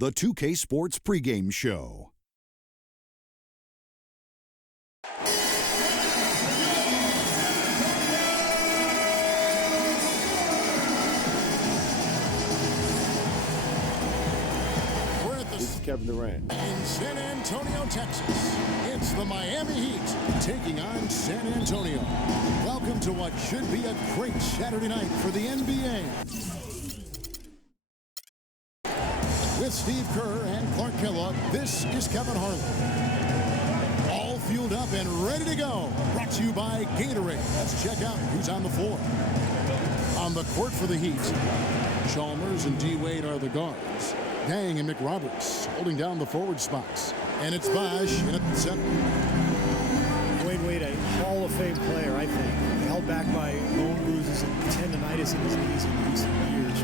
The 2K Sports pregame show. This is Kevin Durant. In San Antonio, Texas, it's the Miami Heat taking on San Antonio. Welcome to what should be a great Saturday night for the NBA. With Steve Kerr and Clark Kellogg, this is Kevin Harlan. All fueled up and ready to go. Brought to you by Gatorade. Let's check out who's on the floor. On the court for the Heat, Chalmers and D. Wade are the guards. Dang and McRoberts holding down the forward spots. And it's Bosh in at the center. Dwayne Wade, a Hall of Fame player, I think. Held back by bone bruises and tendonitis in his knees in recent years.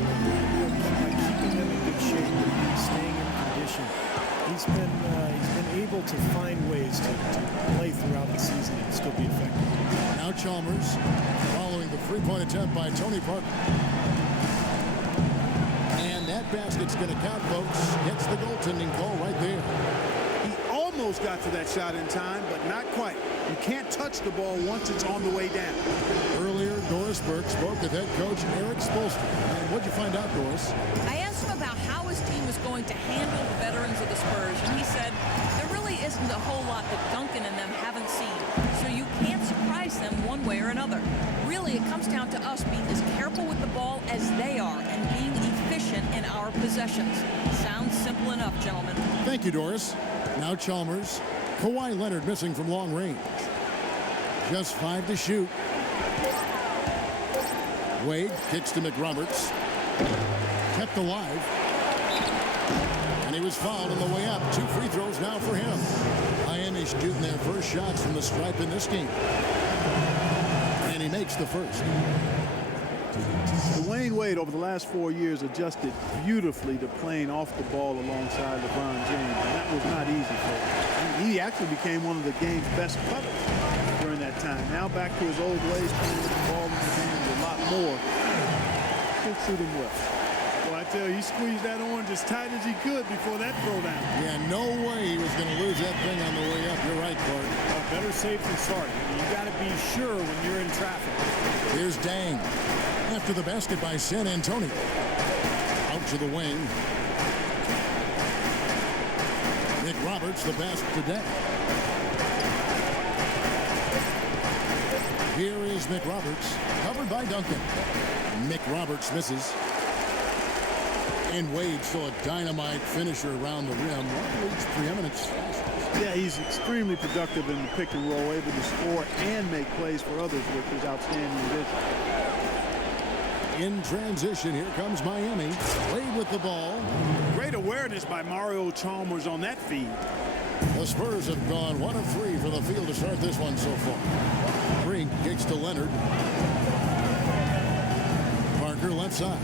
By keeping them in good shape and staying in condition, he's been able to find ways to play throughout the season and still be effective. Now Chalmers following the three-point attempt by Tony Parker. And that basket's going to count, folks. Gets the goaltending call right there. He almost got to that shot in time, but not quite. You can't touch the ball once it's on the way down. Earlier, Doris Burke spoke with head coach Eric Spoelstra. And what'd you find out, Doris? I asked him about how his team was going to handle the veterans of the Spurs, and he said there really isn't a whole lot that Duncan and them haven't seen, so you can't surprise them one way or another. Really, it comes down to us being as careful with the ball as they are and being efficient in our possessions. Sounds simple enough, gentlemen. Thank you, Doris. Now Chalmers. Kawhi Leonard missing from long range. Just 5 to shoot. Wade kicks to McRoberts. Kept alive. And he was fouled on the way up. 2 free throws now for him. Miami shooting their first shots from the stripe in this game. And he makes the first. Dwayne Wade over the last 4 years adjusted beautifully to playing off the ball alongside LeBron James, and that was not easy for him. He actually became one of the game's best cutters during that time. Now back to his old ways, playing with the ball in his hands a lot more. Could suit him well. Well, I tell you, he squeezed that orange as tight as he could before that throwdown. Yeah, no way he was going to lose that thing on the way up. You're right, Clark. Better safe than sorry. You got to be sure when you're in traffic. Here's Dang. After the basket by San Antonio. Out to the wing. McRoberts, the pass to Dang. Here is McRoberts, covered by Duncan. McRoberts misses. And Wade still a dynamite finisher around the rim. One of Wade's preeminent slashes. Yeah, he's extremely productive in the pick and roll, able to score and make plays for others with his outstanding vision. In transition, here comes Miami. Wade with the ball. Great awareness by Mario Chalmers on that feed. The Spurs have gone 1 of 3 from the field to start this one so far. Green kicks to Leonard. Parker left side.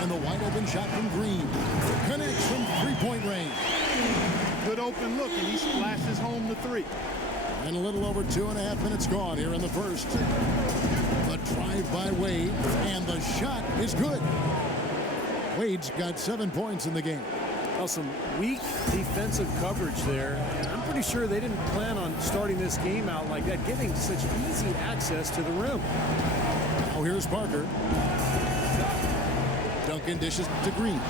And the wide open shot from Green. Connects from three-point range. Good open look, and he splashes home the 3. And a little over 2.5 minutes gone here in the first. The drive by Wade, and the shot is good. Wade's got 7 points in the game. Well, some weak defensive coverage there. And I'm pretty sure they didn't plan on starting this game out like that, giving such easy access to the rim. Now here's Parker. Duncan dishes to Green.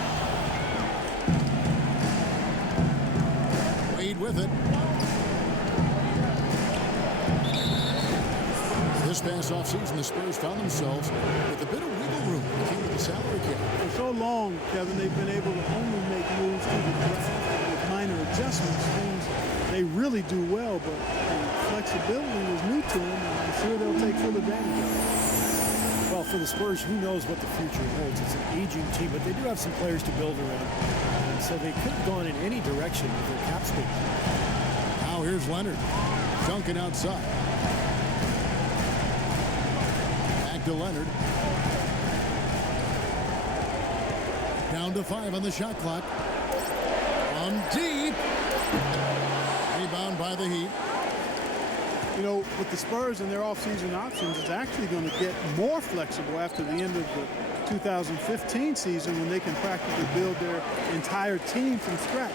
Wade with it. This past offseason, the Spurs found themselves with a bit of wiggle room when it came to the salary cap. For so long, Kevin, they've been able to only make moves to the draft with minor adjustments, things they really do well, but the flexibility was new to them, and I'm sure they'll take full advantage of it. Well, for the Spurs, who knows what the future holds? It's an aging team, but they do have some players to build around. And so they could have gone in any direction with their cap space. Now here's Leonard. Duncan outside. Back to Leonard. Down to 5 on the shot clock. From deep. Rebound by the Heat. You know, with the Spurs and their offseason options, it's actually going to get more flexible after the end of the 2015 season when they can practically build their entire team from scratch.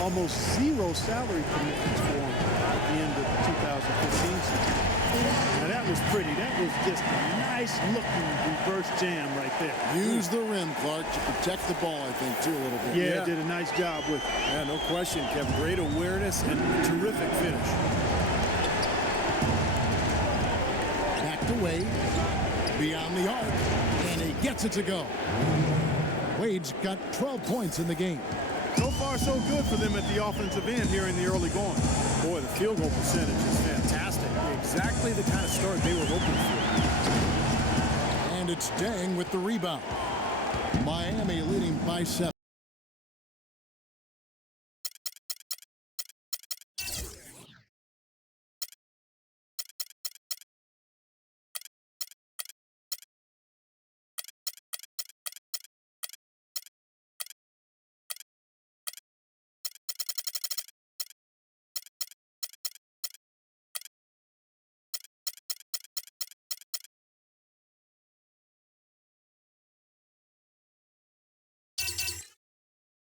Almost zero salary commitments for them at the end of the 2015 season. Now that was pretty. That was just a nice looking reverse jam right there. Use the rim, Clark, to protect the ball, I think, too, a little bit. Yeah, did a nice job with it. Yeah, no question, Kevin. Great awareness and terrific finish. Back to Wade. Beyond the arc. And he gets it to go. Wade's got 12 points in the game. So far, so good for them at the offensive end here in the early going. Boy, the field goal percentage is fantastic. Exactly the kind of start they were hoping for. And it's Deng with the rebound. Miami leading by 7.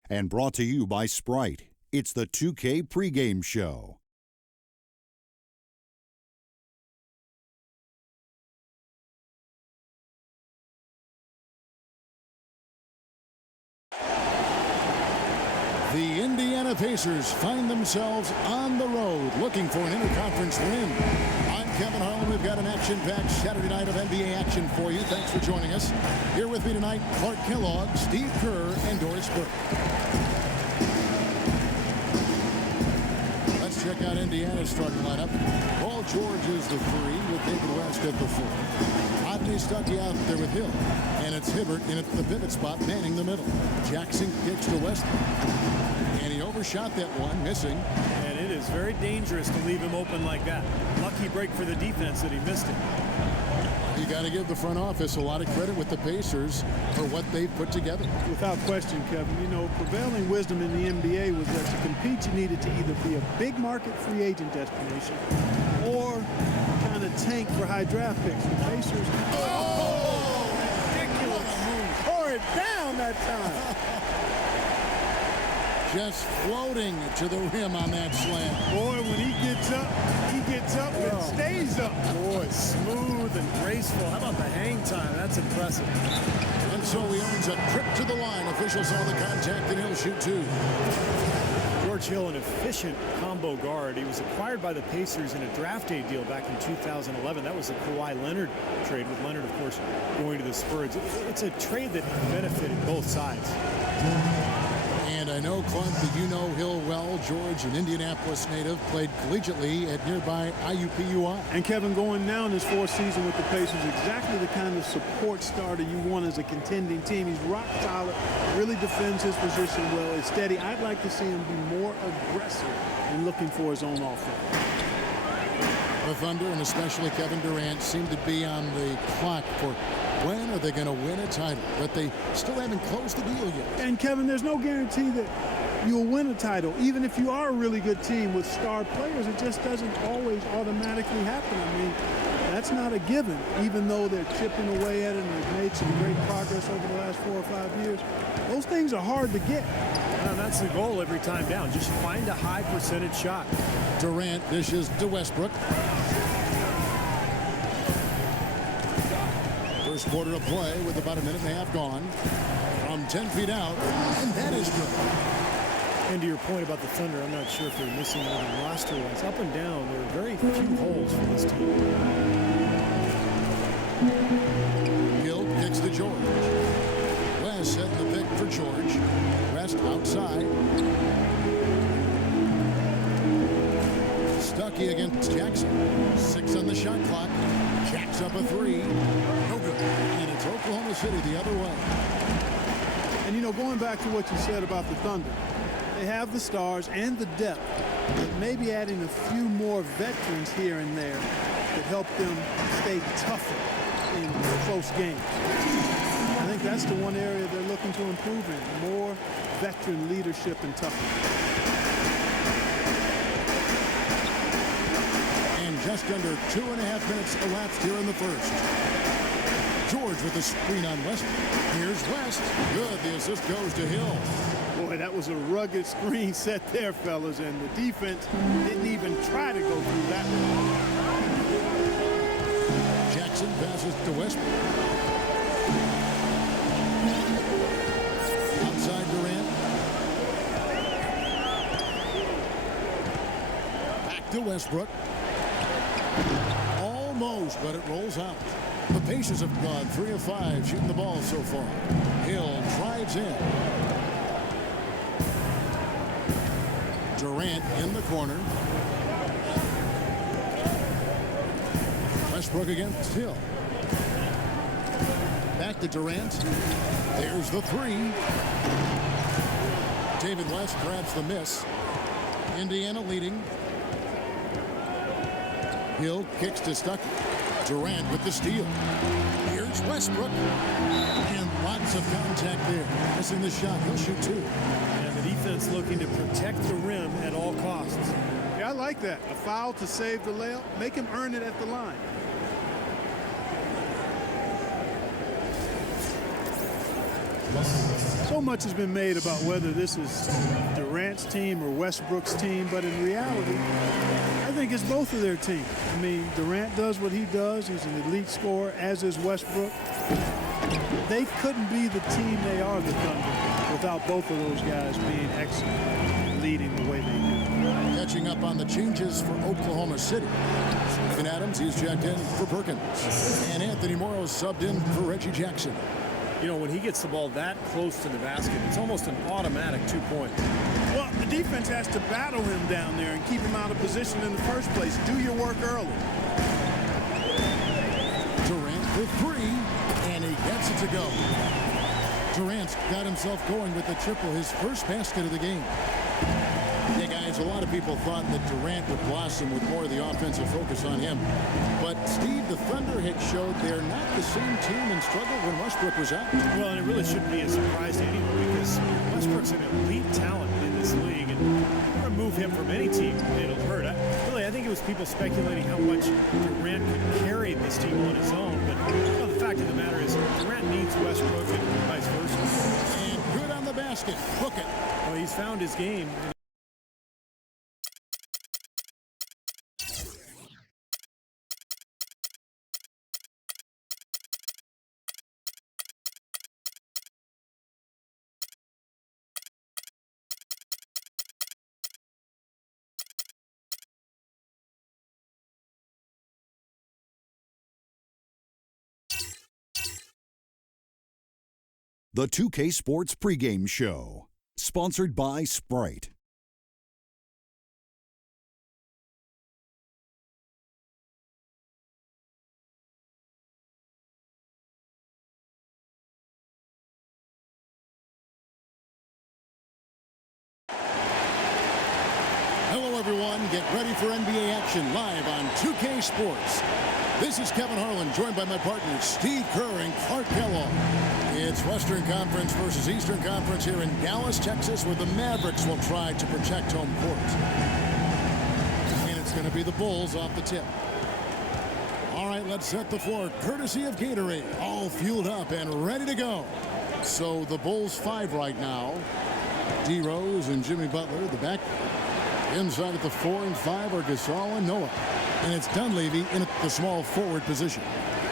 And brought to you by Sprite. It's the 2K pregame show. The Indiana Pacers find themselves on the road looking for an interconference win. I'm Kevin Harlan. We've got an action-packed Saturday night of NBA action for you. Thanks for joining us. Here with me tonight, Clark Kellogg, Steve Kerr, and Doris Burke. Let's check out Indiana's starting lineup. Paul George is the 3 with David West at the 4. Rodney Stuckey out there with Hill. And it's Hibbert in at the pivot spot, manning the middle. Jackson kicks to West. And he overshot that one, missing. And it is very dangerous to leave him open like that. Lucky break for the defense that he missed it. You got to give the front office a lot of credit with the Pacers for what they've put together. Without question, Kevin. You know, prevailing wisdom in the NBA was that to compete, you needed to either be a big market free agent destination or kind of tank for high draft picks. The Pacers, ridiculous move. Tore it down that time. Just floating to the rim on that slam. Boy, when he gets up and stays up. Boy, smooth and graceful. How about the hang time? That's impressive. And so he earns a trip to the line. Officials saw the contact, and he'll shoot 2. George Hill, an efficient combo guard. He was acquired by the Pacers in a draft day deal back in 2011. That was the Kawhi Leonard trade, with Leonard, of course, going to the Spurs. It's a trade that benefited both sides. And I know, Clark, that you know Hill well. George, an Indianapolis native, played collegiately at nearby IUPUI. And Kevin, going now in his 4th season with the Pacers, exactly the kind of support starter you want as a contending team. He's rock solid, really defends his position well, is steady. I'd like to see him be more aggressive in looking for his own offense. The Thunder, and especially Kevin Durant, seem to be on the clock for when are they going to win a title, but they still haven't closed the deal yet. And Kevin, there's no guarantee that you'll win a title. Even if you are a really good team with star players, it just doesn't always automatically happen. I mean, that's not a given, even though they're chipping away at it and they've made some great progress over the last 4 or 5 years. Those things are hard to get. And that's the goal every time down. Just find a high percentage shot. Durant dishes to Westbrook. First quarter of play with about a minute and a half gone. From 10 feet out, and that is good. And to your point about the Thunder, I'm not sure if they're missing anything roster-wise. Up and down, there are very few holes for this team. Hill kicks to George. West setting the pick for George. West outside. Stuckey against Jackson. 6 on the shot clock. Jacks up a 3. No good. And it's Oklahoma City the other way. And, you know, going back to what you said about the Thunder, they have the stars and the depth, but maybe adding a few more veterans here and there could help them stay tougher in close games. I think that's the one area they're looking to improve in, more veteran leadership and toughness. And just under 2.5 minutes elapsed here in the first. George with the screen on West. Here's West. Good. The assist goes to Hill. Boy, that was a rugged screen set there, fellas, and the defense didn't even try to go through that one. Jackson passes to Westbrook. Outside Durant. Back to Westbrook. Almost, but it rolls out. The Pacers have gone 3 of 5 shooting the ball so far. Hill drives in. Durant in the corner. Westbrook against Hill. Back to Durant. There's the 3. David West grabs the miss. Indiana leading. Hill kicks to Stuckey. Durant with the steal. Here's Westbrook. And lots of contact there. Missing the shot. He'll shoot 2. And the defense looking to protect the rim at all costs. Yeah, I like that. A foul to save the layup. Make him earn it at the line. So much has been made about whether this is Durant's team or Westbrook's team, but in reality, I think it's both of their teams. I mean, Durant does what he does. He's an elite scorer, as is Westbrook. They couldn't be the team they are, the Thunder, without both of those guys being excellent and leading the way they do. Catching up on the changes for Oklahoma City. Steven Adams, he's checked in for Perkins. And Anthony Morrow subbed in for Reggie Jackson. You know, when he gets the ball that close to the basket, it's almost an automatic 2 points. Well, the defense has to battle him down there and keep him out of position in the first place. Do your work early. Durant for 3, and he gets it to go. Durant's got himself going with the triple, his first basket of the game. Yeah, guys, a lot of people thought that Durant would blossom with more of the offensive focus on him. But, Steve, the Thunder had showed they're not the same team and struggled when Westbrook was out. Well, and it really shouldn't be a surprise to anyone because Westbrook's an elite talent in this league, and remove him from any team, it'll hurt. I think it was people speculating how much Durant could carry this team on his own. But the fact of the matter is Durant needs Westbrook and vice versa. And good on the basket. Book it. Well, he's found his game. The 2K Sports Pregame Show, sponsored by Sprite. Hello, everyone. Get ready for NBA action live on 2K Sports. This is Kevin Harlan, joined by my partners Steve Kerr and Clark Kellogg. It's Western Conference versus Eastern Conference here in Dallas, Texas, where the Mavericks will try to protect home court. And it's going to be the Bulls off the tip. All right, let's set the floor, courtesy of Gatorade. All fueled up and ready to go. So the Bulls 5 right now. D. Rose and Jimmy Butler, the back. Inside at the 4 and 5 are Gasol and Noah. And it's Dunleavy in the small forward position.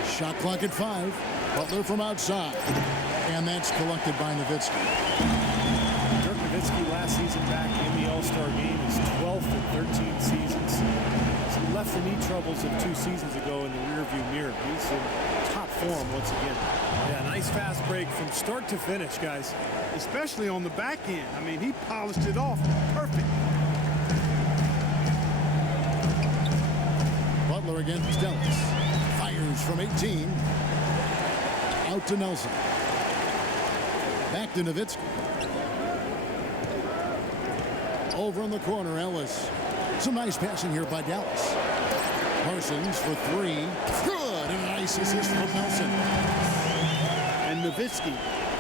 Shot clock at 5. Butler from outside. And that's collected by Nowitzki. Dirk Nowitzki last season back in the All-Star game is 12th in 13 seasons. He left the knee troubles of 2 seasons ago in the rearview mirror. He's in top form once again. Yeah, nice fast break from start to finish, guys. Especially on the back end. I mean, he polished it off perfect. Butler against Ellis. Fires from 18. Out to Nelson. Back to Nowitzki. Over in the corner, Ellis. Some nice passing here by Dallas. Parsons for three. Good. And a nice assist from Nelson. And Nowitzki,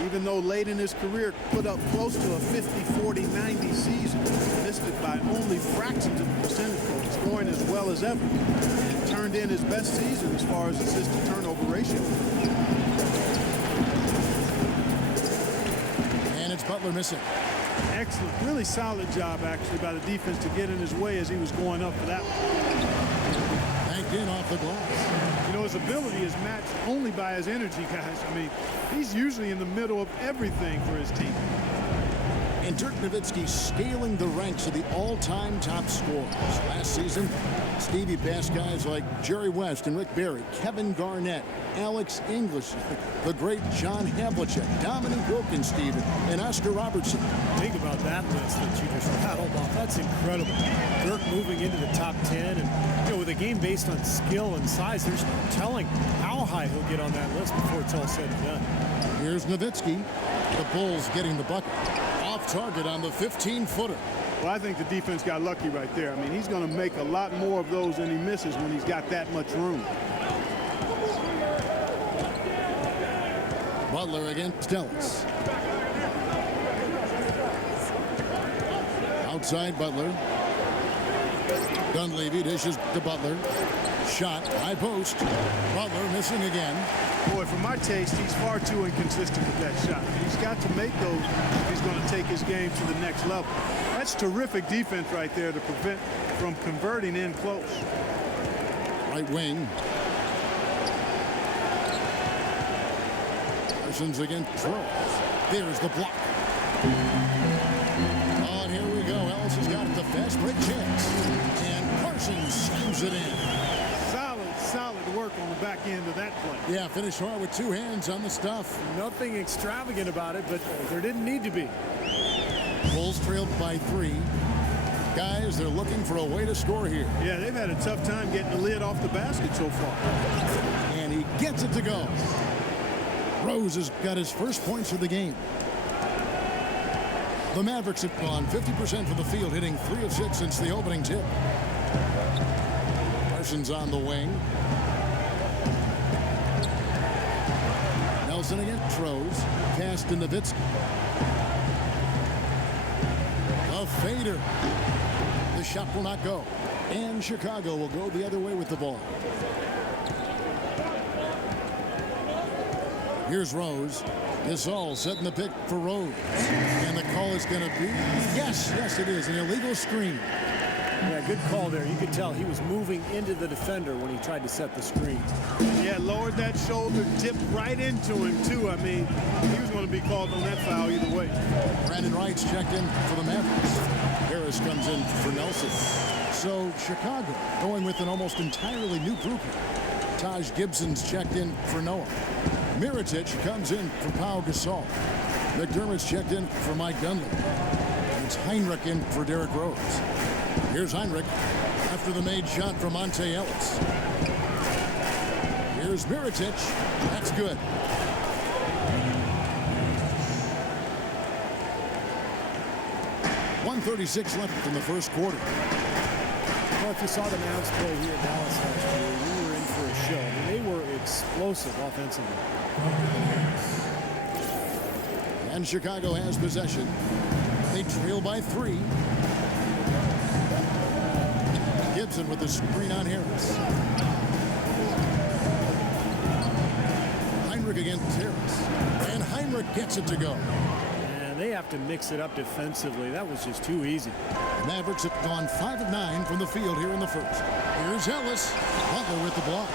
even though late in his career put up close to a 50-40-90 season, missed it by only fractions of a percentage point, scoring as well as ever. And turned in his best season as far as assist to turnover ratio. And it's Butler missing. Excellent, really solid job actually by the defense to get in his way as he was going up for that one. Banked in off the glass. You know, his ability is matched only by his energy, guys. I mean, he's usually in the middle of everything for his team. And Dirk Nowitzki scaling the ranks of the all-time top scorers. Last season, Stevie passed guys like Jerry West and Rick Barry, Kevin Garnett, Alex English, the great John Havlicek, Dominique Wilkenstein, and Oscar Robertson. Think about that list that you just rattled off. That's incredible. Dirk moving into the top 10, and you know, with a game based on skill and size, there's no telling how high he'll get on that list before it's all said and done. Here's Nowitzki. The Bulls getting the bucket. Off target on the 15-footer. Well, I think the defense got lucky right there. I mean, he's going to make a lot more of those than he misses when he's got that much room. Butler against Ellis. Outside Butler. Dunleavy dishes to Butler. Shot, high post. Butler missing again. Boy, for my taste, he's far too inconsistent with that shot. He's got to make those if he's going to take his game to the next level. That's terrific defense right there to prevent from converting in close. Right wing. Parsons against throws. There's the block. Oh, and here we go. Ellis has got it, the fast break chance. And Parsons slams it in. Solid work on the back end of that play. Yeah, finished hard with two hands on the stuff. Nothing extravagant about it, but there didn't need to be. Bulls trailed by 3. Guys, they're looking for a way to score here. Yeah, they've had a tough time getting the lid off the basket so far. And he gets it to go. Rose has got his first points of the game. The Mavericks have gone 50% from the field, hitting 3 of 6 since the opening tip. Parsons on the wing. Nelson against Rose. Pass to Nowitzki. A fader. The shot will not go. And Chicago will go the other way with the ball. Here's Rose. Gasol setting the pick for Rose. And the call is going to be, yes, it is, an illegal screen. Yeah, good call there. You could tell he was moving into the defender when he tried to set the screen. Yeah, lowered that shoulder, dipped right into him, too. I mean, he was going to be called on that foul either way. Brandon Wright's checked in for the Mavericks. Harris comes in for Nelson. So Chicago going with an almost entirely new group here. Taj Gibson's checked in for Noah. Mirotic comes in for Pau Gasol. McDermott's checked in for Mike Dunleavy. It's Heinrich in for Derrick Rose. Here's Heinrich after the made shot from Monte Ellis. Here's Mirotic. That's good. .136 left in the first quarter. Well, if you saw the Mavs play here at Dallas last year, you were in for a show. I mean, they were explosive offensively. And Chicago has possession. They trail by 3. Gibson with the screen on Harris. Heinrich against Harris. And Heinrich gets it to go. And they have to mix it up defensively. That was just too easy. The Mavericks have gone 5 of 9 from the field here in the first. Here's Ellis. Butler with the block.